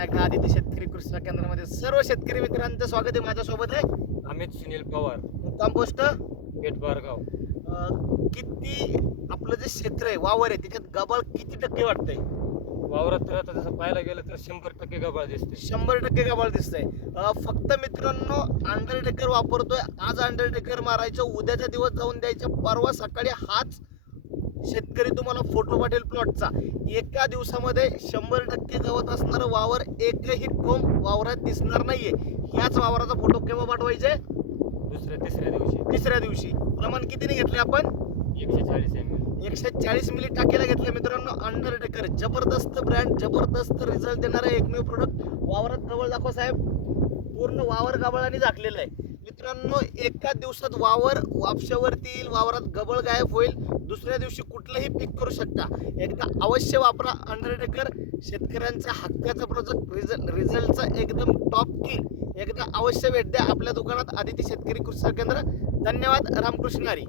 पुन्हा एकदा आदित्य शेतकरी कृषी केंद्रामध्ये सर्व शेतकरी मित्रांचं स्वागत आहे. माझ्यासोबत आहे अमित सुनील पवार, मुक्काम पोस्ट पेठ बारगाव. किती आपलं जे क्षेत्र आहे वावर आहे त्याच्यात गबाळ किती टक्के वाटतंय? वावरात तर आता जसं पाहायला गेलं तर 100% गबाळ दिसते. 100% गबाळ दिसतंय. फक्त मित्रांनो अंडरटेकर वापरतोय. आज अंडरटेकर मारायचं, उद्याचा दिवस जाऊन द्यायचं, परवा सकाळी हाच शेतकरी तुम्हाला फोटो पाठवेल प्लॉटचा. एका दिवसामध्ये 100% गवत असणारं वावर एकही कोंब वावरात दिसणार नाहीये. ह्याच वावराचा फोटो केव्हा पाठवायचे? तिसऱ्या दिवशी. प्रमाण कितीने घेतले आपण? 140 ml. 140 मिली टाकीला घेतले मित्रांनो. अंडरटेकर जबरदस्त ब्रँड, जबरदस्त रिझल्ट देणारा एकमेव प्रोडक्ट. वावरात गवळ दाखव साहेब, पूर्ण वावर गबाळाने झाकलेलं आहे मित्रांनो. एका दिवसात वावर वापशावरती येईल, वावरात गबळ गायब होईल. दुसऱ्या दिवशी कुठलंही पीक करू शकता. एकदा अवश्य वापरा अंडरटेकर. शेतकऱ्यांचा हक्काचा प्रोडक्ट, रिझल्टचा एकदम टॉप किल. एकदा अवश्य भेट द्या आपल्या दुकानात आदित्य शेतकरी कृषी केंद्र. धन्यवाद. रामकृष्ण हरी.